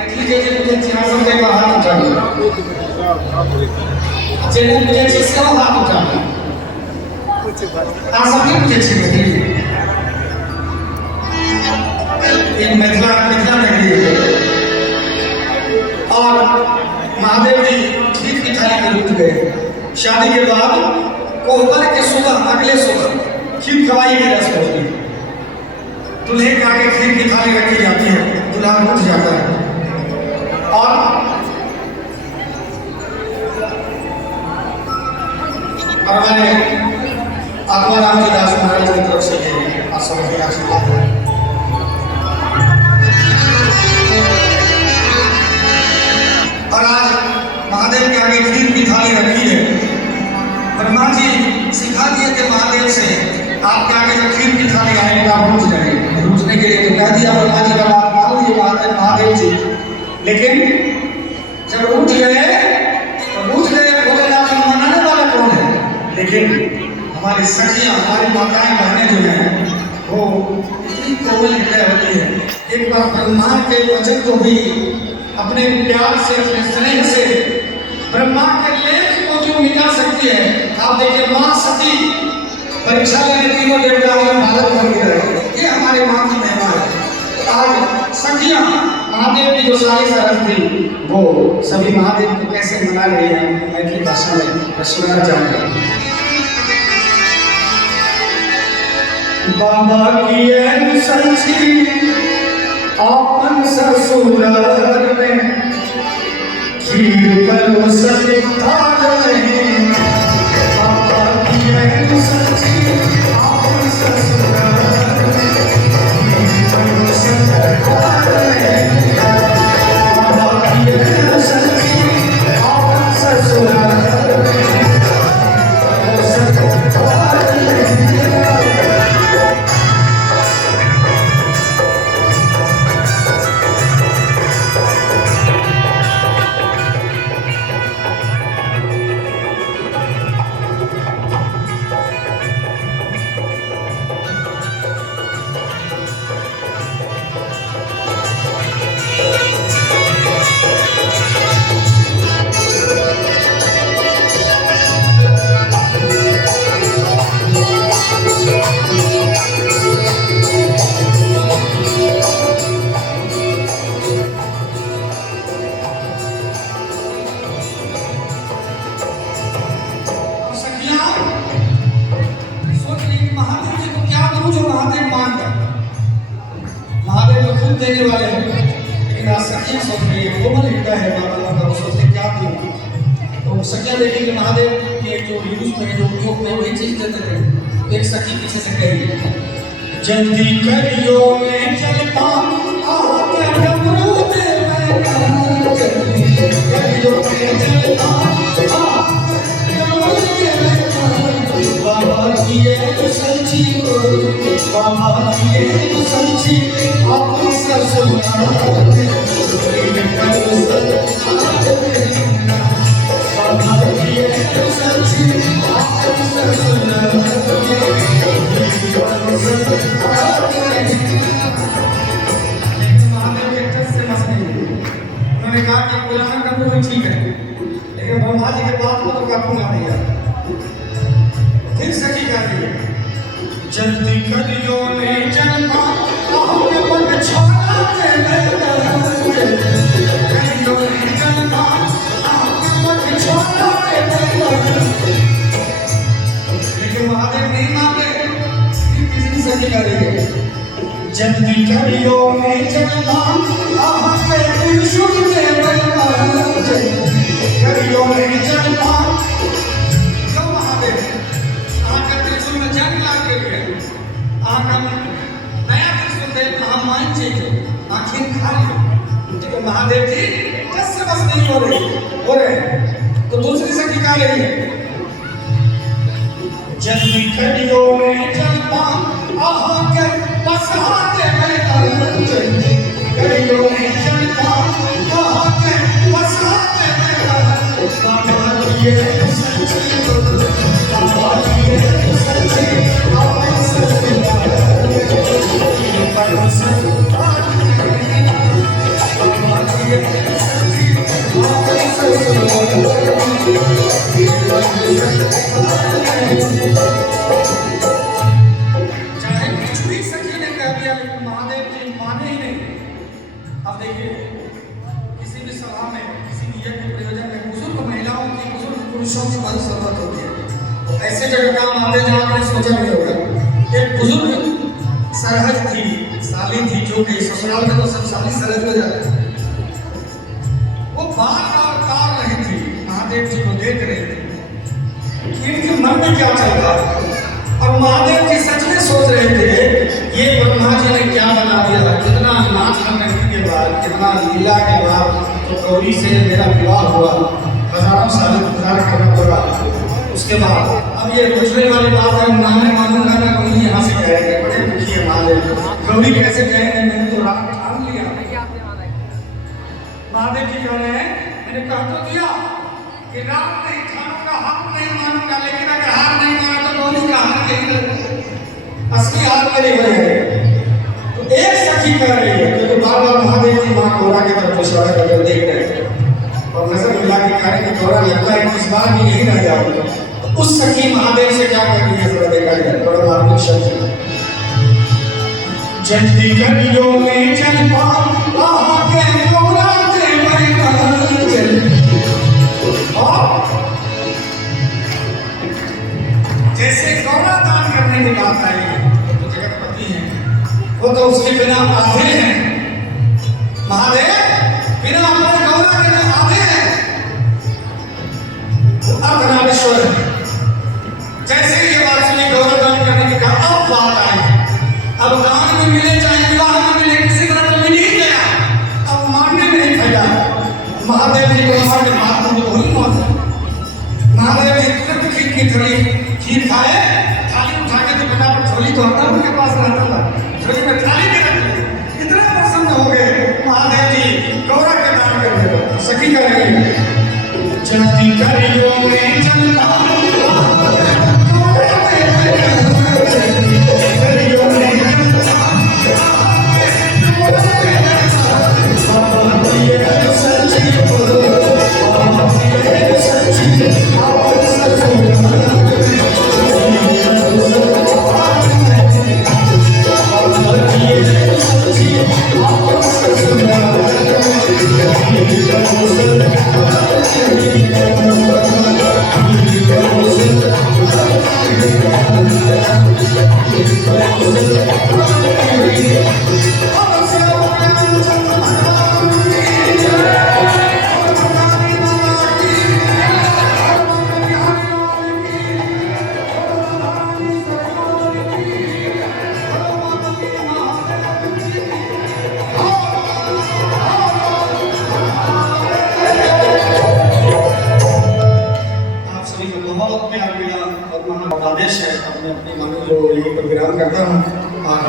मैथिली जे मुझे चिरासन के हाथ उठाइए, चैनल मुझे जिसका हाथ उठाइए, आसानी मुझे चाहिए इन मिथिला नहीं है। और महादेव जी खीर की थाली में रुक गए। शादी के बाद कोहबर के सुबह अगले सुबह खीर खवाई की रस्म होती है। दूल्हे के आगे खीर की थाली रखी जाती है, दूल्हा उठ जाता है और हमारे आत्माराम जी दास महाराज की तरफ से ये आशीर्वाद है। और आज महादेव के आगे खीर की थाली रखी है। ब्रह्मा जी सिखा दिए थे महादेव से, आपके आगे जो खीर की थाली आएगी आप रूठ जाएंगे। रूठने के लिए तो कह दिया ब्रह्मा जी का बात मान लीजिए महादेव जी, लेकिन जब रूठ गए तो रूठ गए, भोलेनाथ को मनाने वाला कौन है? लेकिन हमारी सखियां, हमारी माताएं बहनें जो हैं वो इतनी कोमल हृदय होती है। एक बार ब्रह्मा के वचन को भी अपने प्यार से, अपने स्नेह से ब्रह्मा के लेख को क्यों मिटा सकती है? आप देखिए मां सती परीक्षा लेने तीनों देवताओं में भारत भर के रहे, ये हमारे मां की महिमा है। आज सखियां महादेव की जो सारी सरस थी वो सभी महादेव को कैसे मना रही है, मैथिली भाषा में सुनाना चाहूंगा। बाबा की संची आपन ससुराल में खीर परोसन थाल में। बाबा की संची आपन ससुराल में खीर परोसन थाल में। बाबा की संची आपन ससुराल में परोसन थाल में। देने वाले हैं, लेकिन आज सखियां सोच रही है, कोमल हृदय है बाबा का, सोच रहे क्या दूं। तो सखियां देखेंगे महादेव के जो यूज में, जो उपयोग में वही चीज देते थे। एक सखी पीछे से कही, जल्दी करियो मैं चलता आके डमरू दे मैं, जल्दी करियो मैं चलता डमरू दे मैं। बाबा की संची, बाबा की संची आपकी ससुराल में खीर परोसन थाल में। बाबा की संची आपकी ससुराल में खीर परोसन थाल में। लेकिन महादेव के टच से मस नहीं हुई। उन्होंने कहा कि पुराना कपूर ठीक है, लेकिन ब्रह्मा जी के बात को तो काबू ना दिया। फिर सखी कर रही है, जल्दी करियो ने जन्मा आपके पग छोड़ा दे मेरा, करियो ने जन्मा आपके पग छोड़ा दे मेरा। लेकिन महादेव नहीं माने, किसी सखी कर रही है, जल्दी करियो ने जन्मा आपके त्रिशूल दे मेरा, करियो ने जन्मा। क्यों महादेव आपका त्रिशूल में जंग लग गई है, आपका नया त्रिशूल दे हम मान चाहिए, आखिर खा लो। तो महादेव जी कैसे बस नहीं हो रहे, तो दूसरी सखी क्या रही है, जल्दी करियो में जलपा आके बसाते मैदान, जल्दी करियो में जलपा आके बसाते मैदान। बाबा की संची, बाबा की संची आपकी ससुराल में खीर परोसन थाल में। बाबा की पुरुषों की बहुत जरूरत होती है। तो ऐसे जगह काम आते जहाँ आपने सोचा नहीं होगा। एक बुजुर्ग सरहद थी, साली थी, जो कि ससुराल में तो सब साली सरहद में जाते हैं। वो बार बार कार रही थी, महादेव जी को देख रहे थे कि इनके मन में क्या चल रहा है। और महादेव जी सच में सोच रहे थे ये ब्रह्मा जी ने क्या बना दिया, कितना नाच करने के बाद, कितना लीला के बाद तो गौरी से मेरा विवाह हुआ, हजारों साल इंतजार करना पड़ा। उसके बाद अब ये पूछने वाली बात है, ना मैं मानूंगा ना कोई यहाँ से कहेंगे, बड़े दुखी है महादेव। गौरी कैसे कहेंगे, मैंने तो राम ठान लिया। महादेव जी कह रहे हैं मैंने कह तो दिया कि राम नहीं ठानूंगा, हार नहीं मानूंगा, लेकिन अगर हार नहीं माना तो गौरी का हार नहीं, असली हार मेरी वही है। तो एक सखी कह रही है, क्योंकि बार बार महादेव जी माँ गौरा की तरफ इशारा करके देख रहे हैं और नजर मिला के कह रहे कि गौरा लगता है कि इस बार भी यही रह जाओगे। तो उस सखी महादेव से क्या कर रही है जरा देखा जाए, बड़ा मार्मिक शब्द है। जल्दी करियो में चल पाओ के गौरा के मैदान चल। जैसे गौरा दान करने की बात आई तो जगतपति हैं, वो तो उसके बिना आधे हैं। महादेव बिना अपने गौरा के तो आधे हैं, वो अर्धनारीश्वर है। जैसे ये बात सुनी गौरा दान करने की कहा, अब बात आई, अब दान में मिले चाहे विवाह में मिले, किसी तरह तो मिल ही गया, अब मानने में नहीं फैला। महादेव जी को बात को बहुत मौत है। महादेव जी तुरंत खीर की थोड़ी खीर खाए, थाली उठा के तो फटाफट झोली तो हटा उनके पास रहता था, झोली में थाली भी रख ली। इतना प्रसन्न हो गए महादेव जी गौरा के दान कर दिया। सखी कर रही है जल्दी करियो में चलता आदेश है। अपने अपनी मानो जो ये प्रोग्राम करता हूँ और